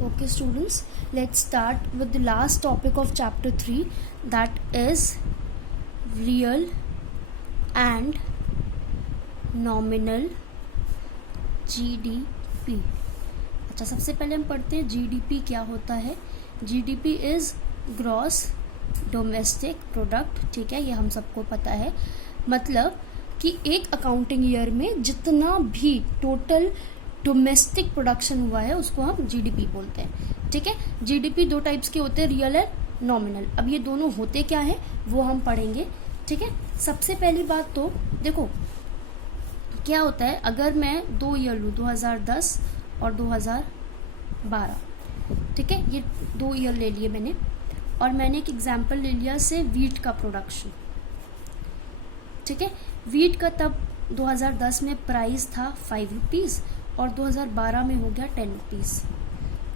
Okay, students, let's start with the last topic of chapter 3, that is real and nominal GDP. अच्छा, सबसे पहले हम पढ़ते हैं GDP क्या होता है. GDP is gross domestic product. ठीक है, ये हम सबको पता है. मतलब कि एक अकाउंटिंग ईयर में जितना भी टोटल डोमेस्टिक प्रोडक्शन हुआ है उसको हम जीडीपी बोलते हैं. ठीक है, जीडीपी दो टाइप्स के होते हैं, रियल एंड नॉमिनल. अब ये दोनों होते क्या हैं वो हम पढ़ेंगे. ठीक है, सबसे पहली बात तो देखो क्या होता है. अगर मैं दो ईयर लूँ 2010 और 2012, ठीक है, ये दो ईयर ले लिए मैंने, और मैंने एक एग्जाम्पल ले लिया से वीट का प्रोडक्शन. ठीक है, वीट का तब 2010 में प्राइस था 5 रुपीज़ और 2012 में हो गया 10 रुपीज़.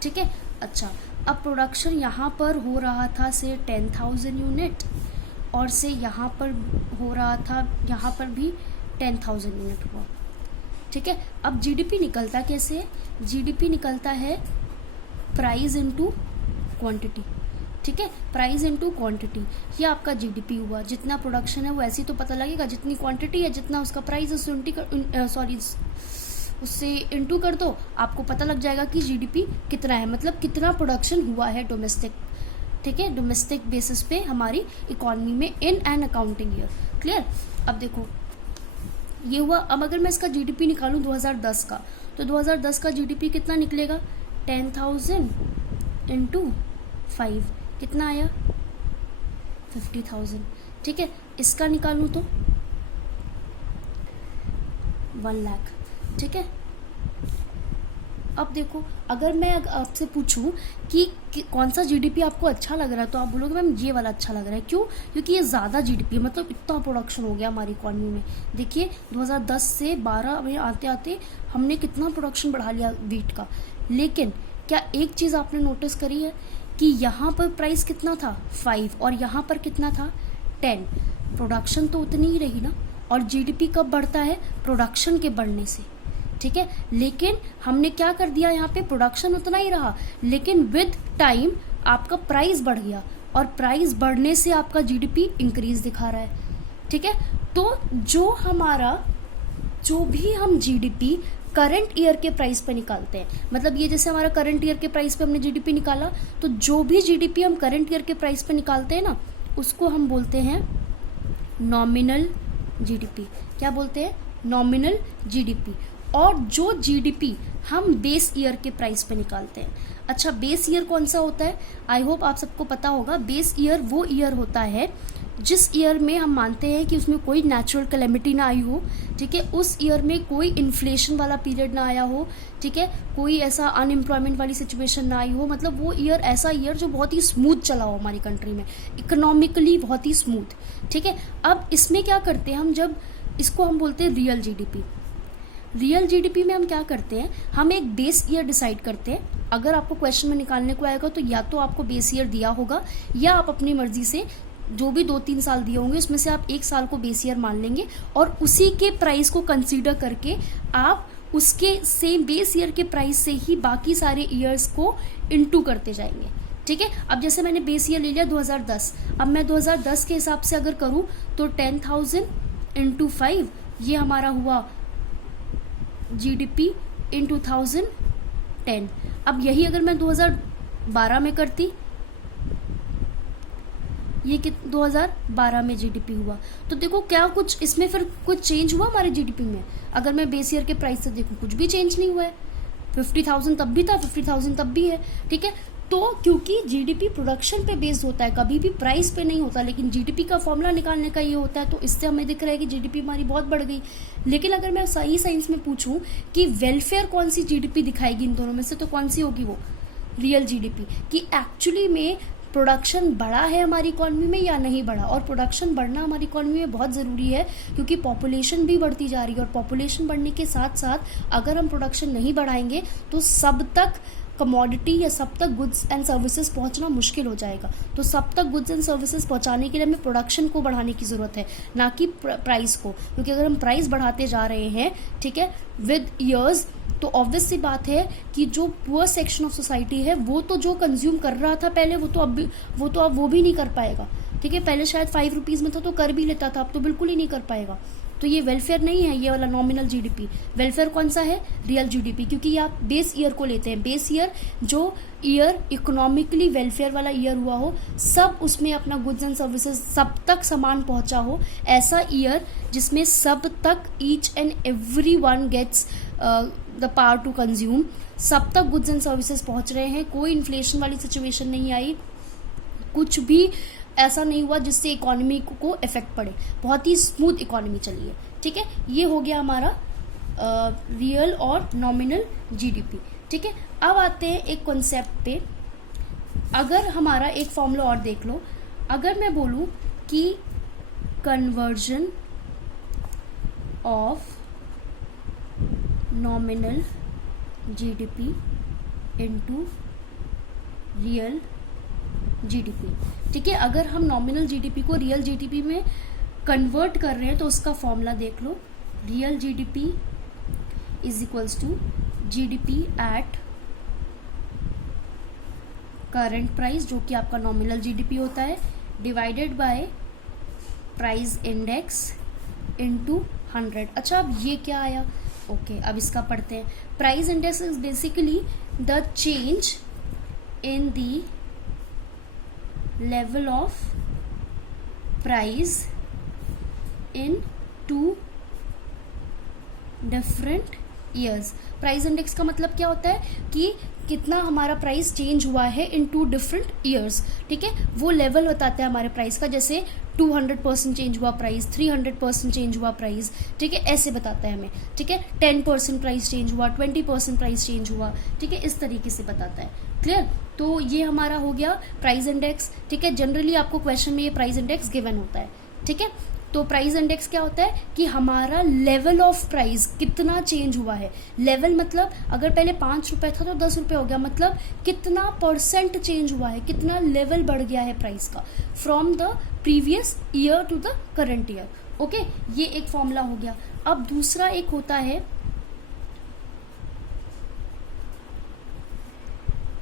ठीक है, अच्छा, अब प्रोडक्शन यहाँ पर हो रहा था से 10,000 यूनिट और से यहाँ पर हो रहा था, यहाँ पर भी 10,000 यूनिट हुआ. ठीक है, अब जीडीपी निकलता कैसे है? जीडीपी निकलता है प्राइस इनटू क्वांटिटी. ठीक है, प्राइस इनटू क्वांटिटी, ये आपका जीडीपी हुआ. जितना प्रोडक्शन है वो ऐसे ही तो पता लगेगा, जितनी क्वांटिटी है जितना उसका प्राइस उससे इंटू कर दो, आपको पता लग जाएगा कि जीडीपी कितना है, मतलब कितना प्रोडक्शन हुआ है डोमेस्टिक. ठीक है, डोमेस्टिक बेसिस पे हमारी इकोनॉमी में in an accounting year. Clear? अब देखो ये हुआ. अब अगर मैं इसका जीडीपी निकालूं 2010 का, तो 2010 का जीडीपी कितना निकलेगा? 10,000 इंटू 5 कितना आया? 50,000. ठीक है, इसका निकालूं तो 1 लाख. ठीक है, अब देखो अगर मैं आपसे पूछूं कि कौन सा जीडीपी आपको अच्छा लग रहा है, तो आप बोलोगे मैम ये वाला अच्छा लग रहा है. क्यों? क्योंकि ये ज़्यादा जीडीपी, मतलब इतना प्रोडक्शन हो गया हमारी इकॉनमी में. देखिए 2010 से 12 में आते आते हमने कितना प्रोडक्शन बढ़ा लिया वीट का. लेकिन क्या एक चीज़ आपने नोटिस करी है कि यहाँ पर प्राइस कितना था? 5, और यहाँ पर कितना था? 10. प्रोडक्शन तो उतनी ही रही ना. और जीडीपी कब बढ़ता है? प्रोडक्शन के बढ़ने से. ठीक है, लेकिन हमने क्या कर दिया, यहाँ पे प्रोडक्शन उतना ही रहा, लेकिन विद टाइम आपका प्राइस बढ़ गया, और प्राइस बढ़ने से आपका जीडीपी इंक्रीज दिखा रहा है. ठीक है, तो जो भी हम जीडीपी करंट ईयर के प्राइस पे निकालते हैं, मतलब ये जैसे हमारा करंट ईयर के प्राइस पे हमने जीडीपी निकाला, तो जो भी जीडीपी हम करंट ईयर के प्राइस पे निकालते हैं ना, उसको हम बोलते हैं नॉमिनल जीडीपी. क्या बोलते हैं? Nominal GDP. और जो जीडीपी हम बेस ईयर के प्राइस पे निकालते हैं. अच्छा, बेस ईयर कौन सा होता है? आई होप आप सबको पता होगा. बेस ईयर वो ईयर होता है जिस ईयर में हम मानते हैं कि उसमें कोई नेचुरल कैलेमिटी ना आई हो. ठीक है, उस ईयर में कोई इन्फ्लेशन वाला पीरियड ना आया हो. ठीक है, कोई ऐसा अनएम्प्लॉयमेंट वाली सिचुएशन ना आई हो. मतलब वो ईयर, ऐसा ईयर जो बहुत ही स्मूथ चला हो हमारी कंट्री में, इकोनॉमिकली बहुत ही स्मूथ. ठीक है, अब इसमें क्या करते हैं हम, जब इसको हम बोलते हैं रियल जीडीपी. रियल जीडीपी में हम क्या करते हैं, हम एक बेस ईयर डिसाइड करते हैं. अगर आपको क्वेश्चन में निकालने को आएगा तो या तो आपको बेस ईयर दिया होगा, या आप अपनी मर्जी से जो भी 2-3 साल दिए होंगे उसमें से आप एक साल को बेस ईयर मान लेंगे, और उसी के प्राइस को कंसीडर करके आप उसके सेम बेस ईयर के प्राइस से ही बाकी सारे ईयर्स को इंटू करते जाएंगे. ठीक है, अब जैसे मैंने बेस ईयर ले लिया 2010, अब मैं 2010 के हिसाब से अगर करूं तो 10,000 इंटू 5, ये हमारा हुआ जीडीपी इन 2010. अब यही अगर मैं 2012 में करती, ये कि 2012 में जीडीपी हुआ, तो देखो क्या कुछ इसमें फिर कुछ चेंज हुआ हमारे जीडीपी में? अगर मैं बेस ईयर के प्राइस से देखूं, कुछ भी चेंज नहीं हुआ है. 50,000 तब भी था, 50,000 तब भी है. ठीक है, तो क्योंकि जीडीपी प्रोडक्शन पे बेस्ड होता है, कभी भी प्राइस पे नहीं होता, लेकिन जीडीपी का फॉर्मूला निकालने का ये होता है, तो इससे हमें दिख रहा है कि जीडीपी हमारी बहुत बढ़ गई. लेकिन अगर मैं सही साइंस में पूछूं कि वेलफेयर कौन सी जीडीपी दिखाएगी इन दोनों में से, तो कौन सी होगी? वो रियल जीडीपी, कि एक्चुअली में प्रोडक्शन बढ़ा है हमारी इकॉनमी में या नहीं बढ़ा. और प्रोडक्शन बढ़ना हमारी इकॉनमी में बहुत ज़रूरी है, क्योंकि पॉपुलेशन भी बढ़ती जा रही है, और पॉपुलेशन बढ़ने के साथ साथ अगर हम प्रोडक्शन नहीं बढ़ाएंगे तो सब तक कमोडिटी या सब तक गुड्स एंड सर्विसेज पहुंचना मुश्किल हो जाएगा। तो सब तक गुड्स एंड सर्विसेज पहुंचाने के लिए हमें प्रोडक्शन को बढ़ाने की ज़रूरत है, ना कि प्राइस को, क्योंकि अगर हम प्राइस बढ़ाते जा रहे हैं, ठीक है, विद ईयर्स, तो ऑब्वियस सी बात है कि जो पुअर सेक्शन ऑफ सोसाइटी है वो तो जो कंज्यूम कर रहा था पहले वो तो अब वो भी नहीं कर पाएगा, ठीक है। पहले शायद 5 रुपीज़ में था तो कर भी लेता था, अब तो बिल्कुल ही नहीं कर पाएगा। तो ये वेलफेयर नहीं है, ये वाला नॉमिनल जीडीपी। वेलफेयर कौन सा है? रियल जीडीपी, क्योंकि ये आप बेस ईयर को लेते हैं। बेस ईयर जो ईयर इकोनॉमिकली वेलफेयर वाला ईयर हुआ हो, सब उसमें अपना गुड्स एंड सर्विसेज सब तक सामान पहुंचा हो, ऐसा ईयर जिसमें सब तक each and every one gets the power to consume, सब तक गुड्स एंड सर्विसेज पहुंच रहे हैं, कोई इन्फ्लेशन वाली सिचुएशन नहीं आई, कुछ भी ऐसा नहीं हुआ जिससे इकोनॉमी को इफेक्ट पड़े, बहुत ही स्मूथ इकोनॉमी चली है, ठीक है। ये हो गया हमारा रियल और नॉमिनल जीडीपी, ठीक है। अब आते हैं एक कॉन्सेप्ट पे। अगर हमारा एक फॉर्मूला और देख लो, अगर मैं बोलूं कि conversion of nominal GDP into real GDP, ठीक है। अगर हम नॉमिनल जीडीपी को रियल जीडीपी में कन्वर्ट कर रहे हैं तो उसका फॉर्मूला देख लो। Real GDP is equals to GDP at current price, जो कि आपका नॉमिनल जीडीपी होता है, divided by price index into 100। अच्छा, अब ये क्या आया? ओके, अब इसका पढ़ते हैं। Price index is basically the change in the level of price in 2 different years। Price index का मतलब क्या होता है कि कितना हमारा प्राइस चेंज हुआ है इन 2 डिफरेंट ईयर्स, ठीक है। वो लेवल बताता है हमारे प्राइस का, जैसे 200% चेंज हुआ प्राइस, 300% चेंज हुआ प्राइस, ठीक है, ऐसे बताता है हमें, ठीक है। 10% प्राइस चेंज हुआ, 20% प्राइस चेंज हुआ, ठीक है, इस तरीके से बताता है। क्लियर? तो ये हमारा हो गया प्राइस इंडेक्स, ठीक है। जनरली आपको क्वेश्चन में ये प्राइस इंडेक्स गिवन होता है, ठीक है। तो प्राइस इंडेक्स क्या होता है कि हमारा लेवल ऑफ प्राइस कितना चेंज हुआ है। लेवल मतलब अगर पहले 5 रुपए था तो 10 रुपए हो गया, मतलब कितना परसेंट चेंज हुआ है, कितना लेवल बढ़ गया है प्राइस का from the previous year to the current year. Okay, ये एक फॉर्मूला हो गया। अब दूसरा एक होता है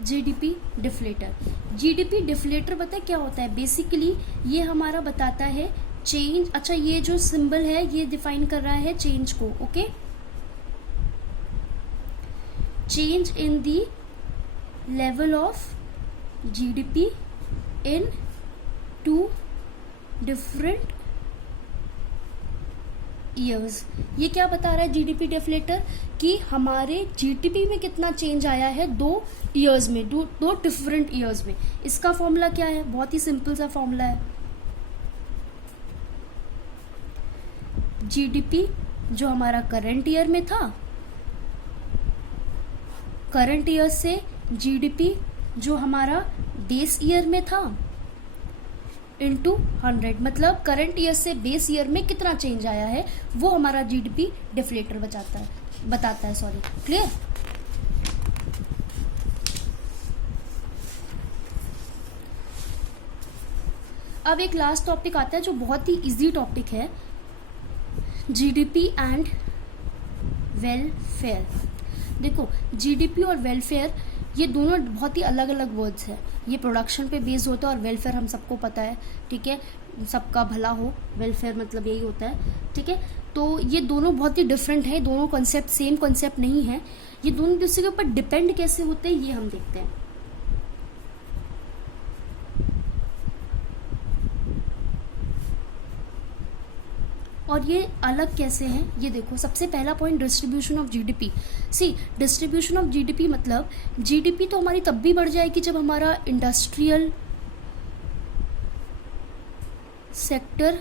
जीडीपी डिफ्लेटर। जीडीपी डिफ्लेटर पता है क्या होता है? बेसिकली ये हमारा बताता है चेंज। अच्छा, ये जो सिंबल है ये डिफाइन कर रहा है चेंज को, okay. Change in the level of GDP in 2 different years. ये क्या बता रहा है जीडीपी डिफ्लेटर? कि हमारे जीडीपी में कितना चेंज आया है 2 ईयर्स में, 2 डिफरेंट ईयर्स में। इसका फॉर्मूला क्या है? बहुत ही सिंपल सा फॉर्मूला है। जीडीपी जो हमारा करंट ईयर में था, करंट ईयर से जीडीपी जो हमारा बेस ईयर में था इनटू 100, मतलब करंट ईयर से बेस ईयर में कितना चेंज आया है वो हमारा जीडीपी डिफ्लेटर बताता है। Sorry, clear? अब एक लास्ट टॉपिक आता है जो बहुत ही इजी टॉपिक है, जीडीपी एंड वेलफेयर। देखो, जीडीपी और वेलफेयर ये दोनों बहुत ही अलग अलग वर्ड्स हैं। ये प्रोडक्शन पे बेस्ड होता है और वेलफेयर हम सबको पता है, ठीक है, सबका भला हो, वेलफेयर मतलब यही होता है, ठीक है। तो ये दोनों बहुत ही डिफरेंट है, दोनों कॉन्सेप्ट सेम कॉन्सेप्ट नहीं है। ये दोनों दूसरे के ऊपर डिपेंड कैसे होते हैं ये हम देखते हैं। और ये अलग कैसे हैं ये देखो। सबसे पहला point, distribution of GDP. See, distribution of GDP मतलब जीडीपी तो हमारी तब भी बढ़ जाएगी जब हमारा इंडस्ट्रियल सेक्टर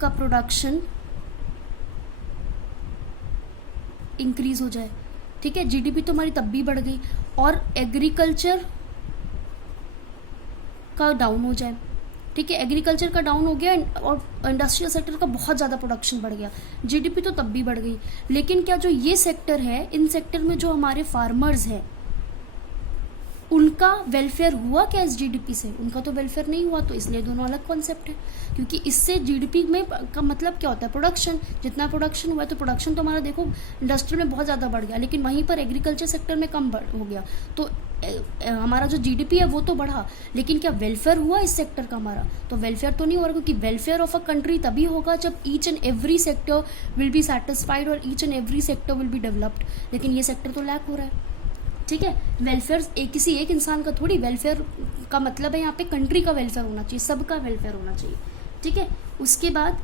का प्रोडक्शन इंक्रीज हो जाए, ठीक है। जीडीपी तो हमारी तब भी बढ़ गई। और एग्रीकल्चर का डाउन हो जाए, ठीक है, एग्रीकल्चर का डाउन हो गया और इंडस्ट्रियल सेक्टर का बहुत ज़्यादा प्रोडक्शन बढ़ गया, जीडीपी तो तब भी बढ़ गई। लेकिन क्या जो ये सेक्टर है, इन सेक्टर में जो हमारे फार्मर्स हैं, उनका वेलफेयर हुआ क्या इस जीडीपी से? उनका तो वेलफेयर नहीं हुआ, तो इसलिए दोनों अलग कॉन्सेप्ट है। क्योंकि इससे जीडीपी में का मतलब क्या होता है? प्रोडक्शन। जितना प्रोडक्शन हुआ है, तो प्रोडक्शन तो हमारा देखो इंडस्ट्री में बहुत ज़्यादा बढ़ गया, लेकिन वहीं पर एग्रीकल्चर सेक्टर में कम हो गया। तो हमारा जो जीडीपी है वो तो बढ़ा, लेकिन क्या वेलफेयर हुआ इस सेक्टर का हमारा? तो वेलफेयर तो नहीं हो रहा, क्योंकि वेलफेयर ऑफ अ कंट्री तभी होगा जब each and every sector will be satisfied और each and every sector will be developed. लेकिन ये सेक्टर तो लैक हो रहा है। ठीक है, वेलफेयर किसी एक इंसान का थोड़ी, वेलफेयर का मतलब है यहाँ पे कंट्री का वेलफेयर होना चाहिए, सबका वेलफेयर होना चाहिए। ठीक है, उसके बाद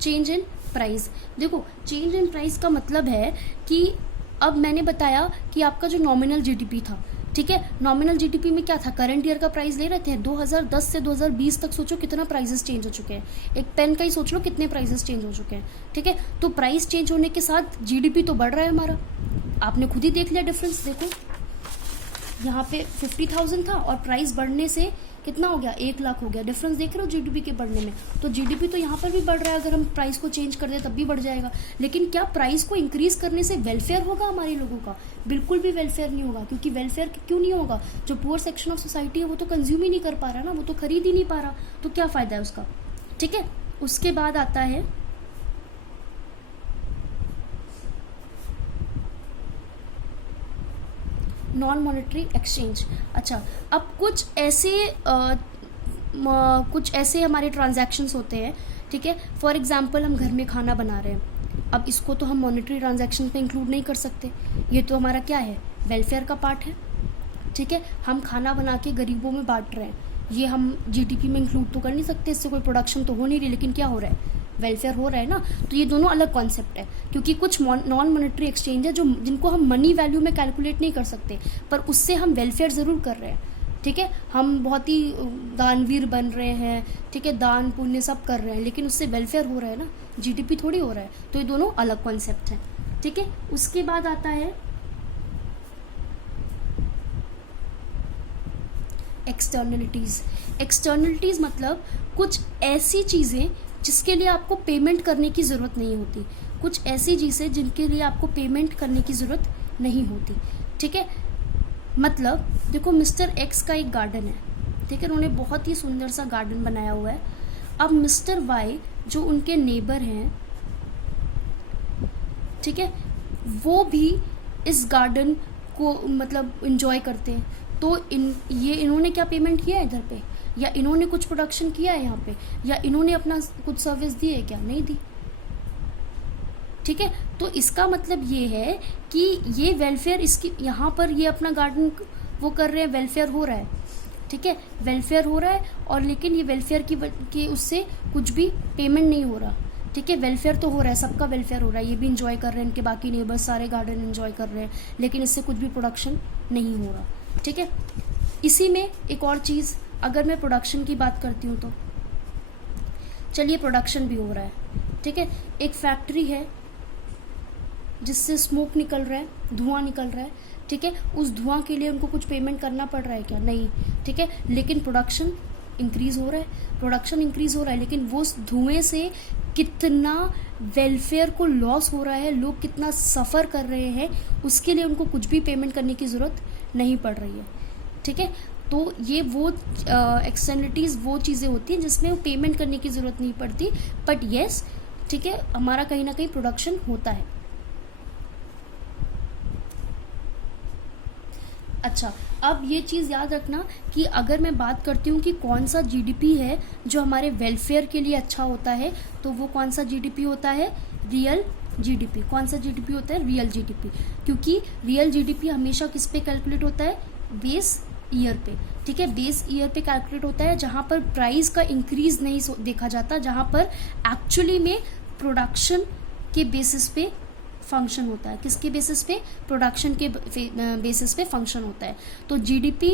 चेंज इन प्राइस। देखो, चेंज इन प्राइस का मतलब है कि अब मैंने बताया कि आपका जो नॉमिनल जीडीपी था, ठीक है, नॉमिनल जीडीपी में क्या था? करंट ईयर का प्राइस ले रहे थे। 2010 से 2020 तक सोचो कितना प्राइसेस चेंज हो चुके हैं। एक पेन का ही सोच लो कितने प्राइसेस चेंज हो चुके हैं। ठीक है, तो प्राइस चेंज होने के साथ जीडीपी तो बढ़ रहा है हमारा। आपने खुद ही देख लिया डिफरेंस। देखो यहाँ पे 50,000 था और प्राइस बढ़ने से कितना हो गया? 1 लाख हो गया। डिफरेंस देख रहे हो जीडीपी के बढ़ने में? तो जीडीपी तो यहाँ पर भी बढ़ रहा है, अगर हम प्राइस को चेंज कर दे तब भी बढ़ जाएगा। लेकिन क्या प्राइस को इंक्रीज करने से वेलफेयर होगा हमारे लोगों का? बिल्कुल भी वेलफेयर नहीं होगा। क्योंकि वेलफेयर क्यों नहीं होगा? जो पुअर सेक्शन ऑफ सोसाइटी है वो तो कंज्यूम ही नहीं कर पा रहा ना, वो तो खरीद ही नहीं पा रहा, तो क्या फायदा है उसका? ठीक है, उसके बाद आता है नॉन मॉनेटरी एक्सचेंज। अच्छा, अब कुछ ऐसे हमारे ट्रांजैक्शंस होते हैं। ठीक है, फॉर एग्जांपल हम घर में खाना बना रहे हैं। अब इसको तो हम मॉनेटरी ट्रांजैक्शन पे इंक्लूड नहीं कर सकते, ये तो हमारा क्या है? वेलफेयर का पार्ट है। ठीक है, हम खाना बना के गरीबों में बांट रहे हैं, ये हम जीडीपी में इंक्लूड तो कर नहीं सकते, इससे कोई प्रोडक्शन तो हो नहीं रही, लेकिन क्या हो रहा है? वेलफेयर हो रहा है ना। तो ये दोनों अलग कॉन्सेप्ट है, क्योंकि कुछ नॉन मॉनेटरी एक्सचेंज है जिनको हम मनी वैल्यू में कैलकुलेट नहीं कर सकते, पर उससे हम वेलफेयर ज़रूर कर रहे हैं। ठीक है, हम बहुत ही दानवीर बन रहे हैं, ठीक है, दान पुण्य सब कर रहे हैं, लेकिन उससे वेलफेयर हो रहा है ना, जीडीपी थोड़ी हो रहा है। तो ये दोनों अलग कॉन्सेप्ट हैं। ठीक है, उसके बाद आता है एक्सटर्नलिटीज़। एक्सटर्नलिटीज़ मतलब कुछ ऐसी चीज़ें जिसके लिए आपको पेमेंट करने की ज़रूरत नहीं होती, कुछ ऐसी चीज़ें जिनके लिए आपको पेमेंट करने की ज़रूरत नहीं होती। ठीक है, मतलब देखो मिस्टर एक्स का एक गार्डन है, ठीक है, उन्होंने बहुत ही सुंदर सा गार्डन बनाया हुआ है। अब मिस्टर वाई जो उनके नेबर हैं, ठीक है, वो भी इस गार्डन को मतलब इन्जॉय करते हैं। तो इन्होंने क्या पेमेंट किया है इधर पे, या इन्होंने कुछ प्रोडक्शन किया है यहाँ पे, या इन्होंने अपना कुछ सर्विस दी है क्या? नहीं दी। ठीक है, तो इसका मतलब ये है कि ये वेलफेयर इसकी यहाँ पर ये अपना गार्डन वो कर रहे हैं, वेलफेयर हो रहा है। ठीक है, वेलफेयर हो रहा है, और लेकिन ये वेलफेयर की उससे कुछ भी पेमेंट नहीं हो रहा। ठीक है, वेलफेयर तो हो रहा है, सबका वेलफेयर हो रहा है, ये भी इंजॉय कर रहे हैं, इनके बाकी नेबर्स सारे गार्डन इंजॉय कर रहे हैं, लेकिन इससे कुछ भी प्रोडक्शन नहीं हो रहा। ठीक है, इसी में एक और चीज़, अगर मैं प्रोडक्शन की बात करती हूँ तो चलिए प्रोडक्शन भी हो रहा है। ठीक है, एक फैक्ट्री है जिससे स्मोक निकल रहा है, धुआं निकल रहा है। ठीक है, उस धुआं के लिए उनको कुछ पेमेंट करना पड़ रहा है क्या? नहीं। ठीक है, लेकिन प्रोडक्शन इंक्रीज हो रहा है, प्रोडक्शन इंक्रीज हो रहा है, लेकिन वो धुएं से कितना वेलफेयर को लॉस हो रहा है, लोग कितना सफ़र कर रहे हैं, उसके लिए उनको कुछ भी पेमेंट करने की ज़रूरत नहीं पड़ रही है। ठीक है, तो ये वो एक्सटर्नलिटीज़ वो चीज़ें होती हैं जिसमें पेमेंट करने की ज़रूरत नहीं पड़ती, बट येस, ठीक है, हमारा कहीं ना कहीं प्रोडक्शन होता है। अच्छा, अब ये चीज़ याद रखना कि अगर मैं बात करती हूँ कि कौन सा जीडीपी है जो हमारे वेलफेयर के लिए अच्छा होता है, तो वो कौन सा जीडीपी होता है? Real GDP. कौन सा जीडीपी होता है? Real GDP. क्योंकि रियल जीडीपी हमेशा किस पे कैलकुलेट होता है? बेस ईयर पे। ठीक है, बेस ईयर पे कैलकुलेट होता है, जहाँ पर प्राइस का इंक्रीज नहीं देखा जाता, जहाँ पर एक्चुअली में प्रोडक्शन के बेसिस पे फंक्शन होता है। किसके बेसिस पे? प्रोडक्शन के बेसिस पे फंक्शन होता है। तो जीडीपी,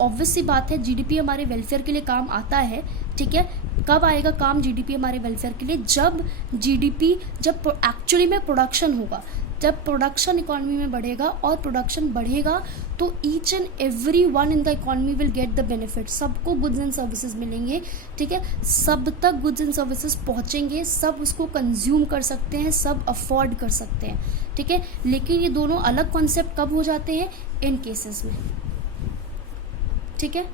ऑब्वियस सी बात है, जीडीपी हमारे वेलफेयर के लिए काम आता है। ठीक है, कब आएगा काम जीडीपी हमारे वेलफेयर के लिए? जब जीडीपी, जब एक्चुअली में प्रोडक्शन होगा, जब प्रोडक्शन इकोनॉमी में बढ़ेगा और प्रोडक्शन बढ़ेगा तो each and every one in the economy will get the benefit, सबको गुड्स एंड सर्विसेज मिलेंगे, ठीक है, सब तक गुड्स एंड सर्विसेज पहुंचेंगे, सब उसको कंज्यूम कर सकते हैं, सब अफोर्ड कर सकते हैं, ठीक है। लेकिन ये दोनों अलग कॉन्सेप्ट कब हो जाते हैं, इन केसेस में, ठीक है।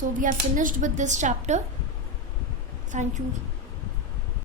So we are finished with this chapter, thank you.